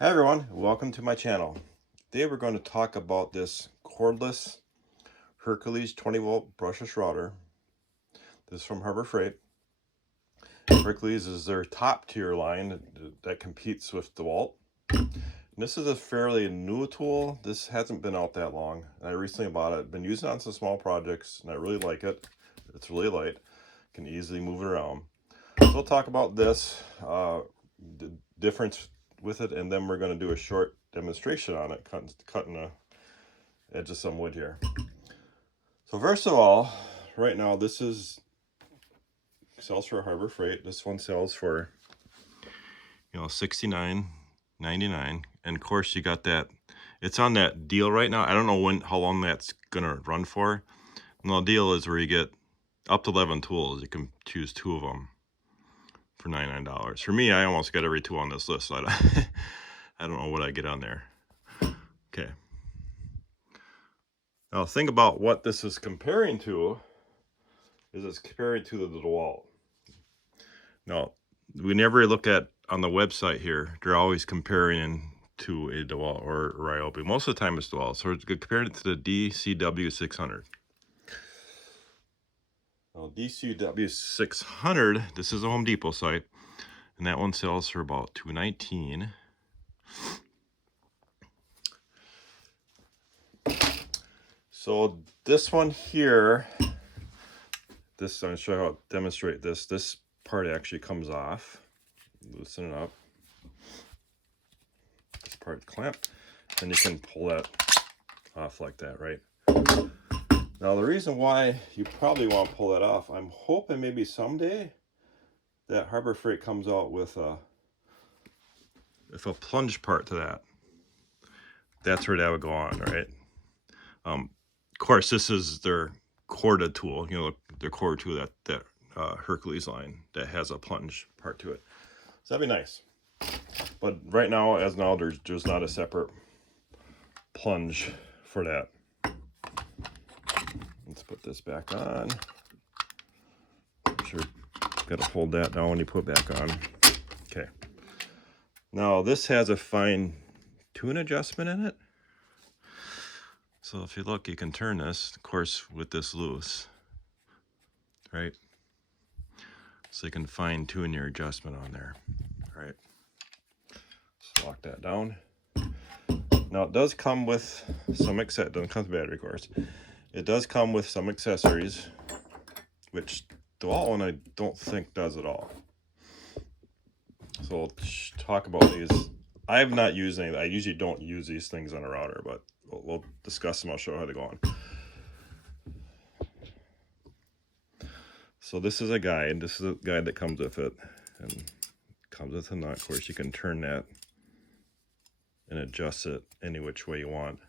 Hi everyone, welcome to my channel. Today we're going to talk about this cordless Hercules 20 volt brushless router. This is from Harbor Freight. Hercules is their top tier line that competes with DeWalt. And this is a fairly new tool. This hasn't been out that long. I recently bought it. I've been using it on some small projects and I really like it. It's really light. Can easily move it around. So we'll talk about this, the difference with it, and then we're going to do a short demonstration on it, cutting the edge of some wood here. So first of all, right now this sells for Harbor Freight. This one sells for $69.99, and of course you got that. It's on that deal right now. I don't know how long that's gonna run for. And the deal is where you get up to 11 tools. You can choose 2 of them for $99. For me, I almost got every tool on this list, so I don't know what I get on there. Okay. Now think about what this is comparing to. It's comparing to the DeWalt. Now, we never look at on the website here. They're always comparing to a DeWalt or Ryobi. Most of the time it's DeWalt. So we're comparing it to the DCW 600. Now, DCW 600, this is a Home Depot site, and that one sells for about $219. So this one here, I'm going to show you how to demonstrate this. This part actually comes off. Loosen it up. This part clamp, and you can pull that off like that, right? Now the reason why you probably want to pull that off, I'm hoping maybe someday that Harbor Freight comes out with a plunge part to that. That's where that would go on, right? Of course, this is their corded tool, their cord tool, that Hercules line that has a plunge part to it. So that'd be nice. But right now, there's just not a separate plunge for that. Let's put this back on. Sure, got to hold that down when you put it back on. Okay. Now this has a fine tune adjustment in it. So if you look, you can turn this, of course, with this loose, right? So you can fine tune your adjustment on there, right? Just lock that down. Now it does come with some doesn't come with battery, of course. It does come with some accessories, which the DeWalt one I don't think does at all. So we'll talk about these. I have not used any. I usually don't use these things on a router, but we'll discuss them. I'll show you how they go on. So this is a guide. This is a guide that comes with it, and comes with a nut. Of course, you can turn that and adjust it any which way you want.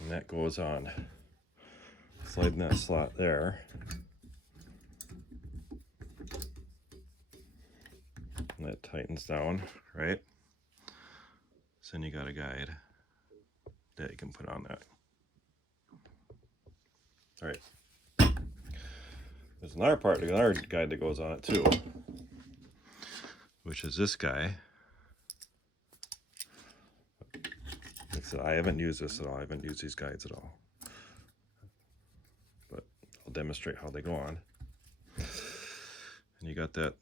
And that goes on. Slide in that slot there. And that tightens down, right? So then you got a guide that you can put on that. All right. There's another guide that goes on it too, which is this guy. Like I said, I haven't used this at all. I haven't used these guides at all. But I'll demonstrate how they go on. And you got that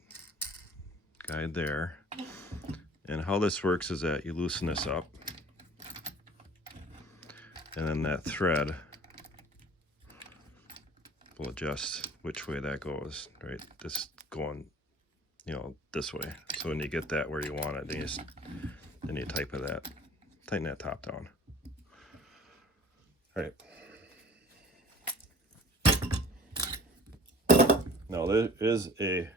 guide there. And how this works is that you loosen this up, and then that thread will adjust which way that goes, right? This going, this way. So when you get that where you want it, then you tighten that top down. All right. Now there is a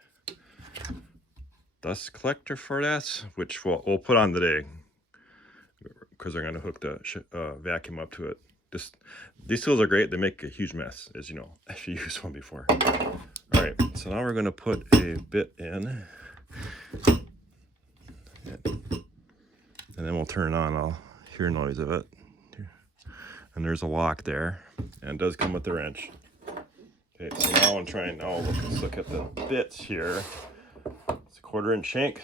dust collector for that, which we'll put on today because they're going to hook the vacuum up to it. These tools are great. They make a huge mess, as you know, if you used one before. All right, so now we're going to put a bit in, and then we'll turn it on. I'll hear noise of it. And there's a lock there, and it does come with the wrench. Okay, so now let's look at the bits here. It's a 1/4 inch shank.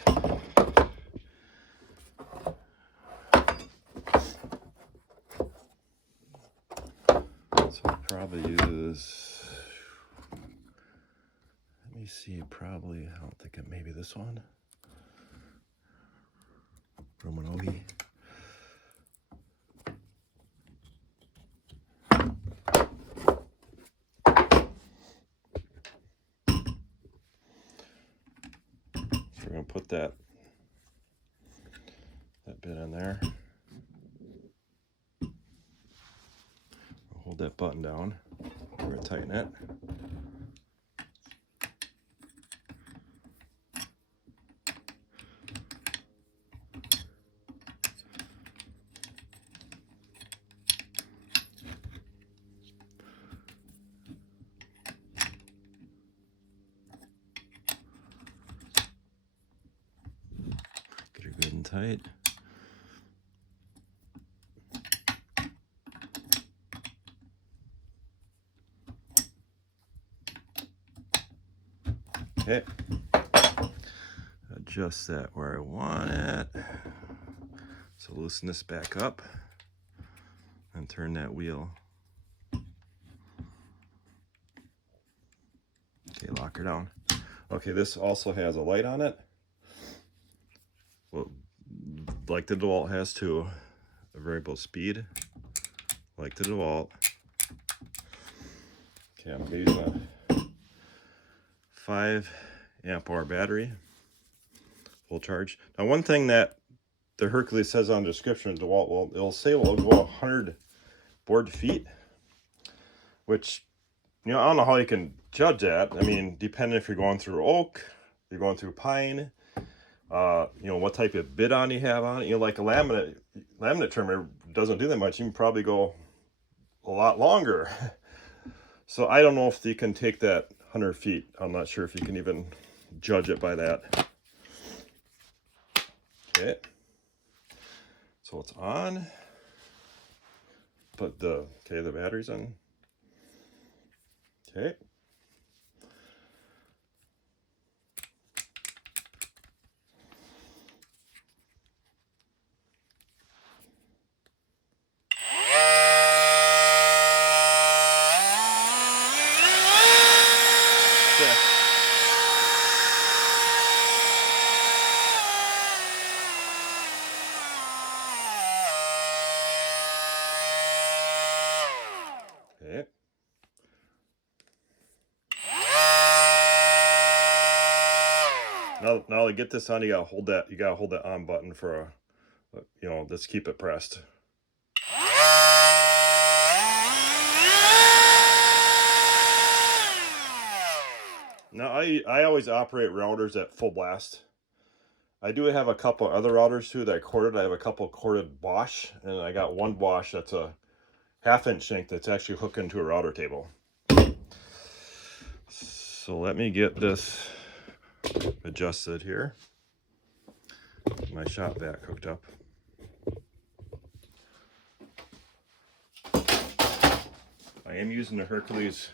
probably use, let me see, probably, I don't think it, maybe this one. Romanovi. So we're going to put that bit in there. Hold that button down. We're going to tighten it. Get her good and tight. Okay, adjust that where I want it. So loosen this back up and turn that wheel. Okay, lock her down. Okay, this also has a light on it. Well, like the DeWalt has too, a variable speed, like the DeWalt. Okay, I'm using a 5 amp hour battery, full charge. Now, one thing that the Hercules says on the description of DeWalt, well, it'll say it'll go 100 board feet, which, you know, I don't know how you can judge that. I mean, depending if you're going through oak, you're going through pine, you know, what type of bit on you have on it. You know, like a laminate trimmer doesn't do that much. You can probably go a lot longer. So I don't know if you can take that 100 feet. I'm not sure if you can even judge it by that. Okay. So it's on. But the battery's on. Okay. Okay. Now to get this on, you gotta hold that on button for you know, let's keep it pressed. Now I always operate routers at full blast. I do have a couple other routers too that I corded. I have a couple corded Bosch, and I got one Bosch that's a 1/2-inch shank that's actually hooked into a router table. So let me get this adjusted here. My shop vac hooked up. I am using the Hercules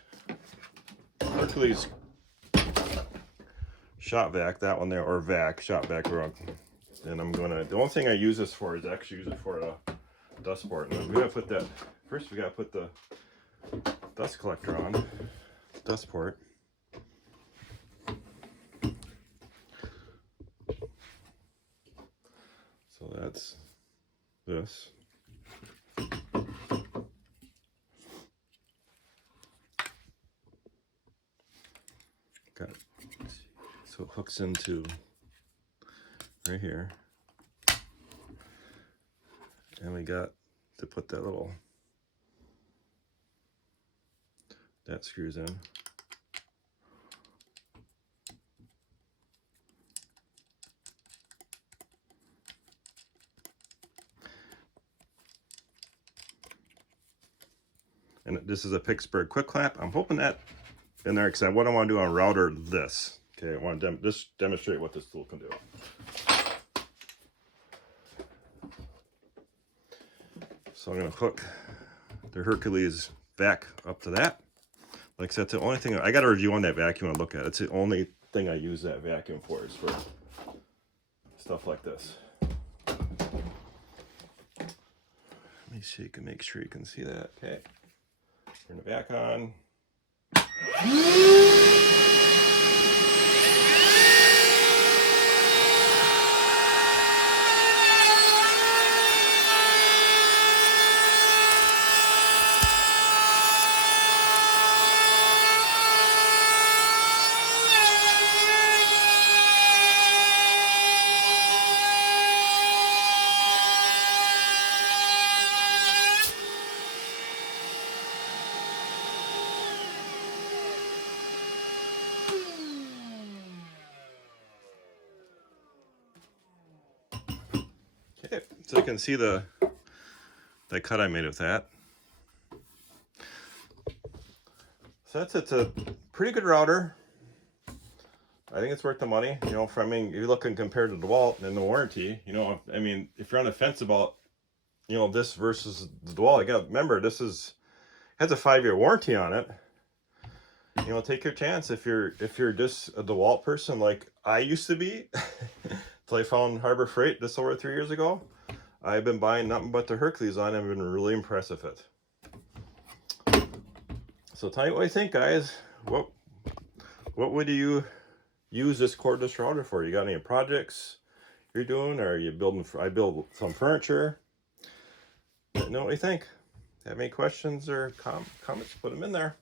shop vac, that one there, or vac, shop vac rug. And I'm gonna, the only thing I use this for is actually use it for a dust port. And we gotta put that, first we gotta put the dust collector on, dust port. So that's this. Got it. So it hooks into right here. And we got to put that little, that screws in. And this is a Pittsburgh quick clamp. I'm hoping that in there, because what I want to do on router this. Okay, I want to just demonstrate what this tool can do. So I'm going to hook the Hercules vac up to that. Like I said, the only thing I got a review on that vacuum and look at it. It's the only thing I use that vacuum for, is for stuff like this. Let me see, you can make sure you can see that. Okay. Turn it back on. Okay, so you can see the cut I made with that. So it's a pretty good router. I think it's worth the money. You know, I mean, you're looking compared to DeWalt and the warranty. You know, I mean, if you're on the fence about, you know, this versus the DeWalt, you got to remember this has a 5-year warranty on it. You know, take your chance if you're just a DeWalt person like I used to be. Until I found Harbor Freight this over 3 years ago. I've been buying nothing but the Hercules on. I've been really impressed with it. So tell me what you think, guys. What would you use this cordless router for? You got any projects you're doing, or are you building? I build some furniture. Let me know what you think. Have any questions or comments? Put them in there.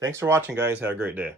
Thanks for watching, guys. Have a great day.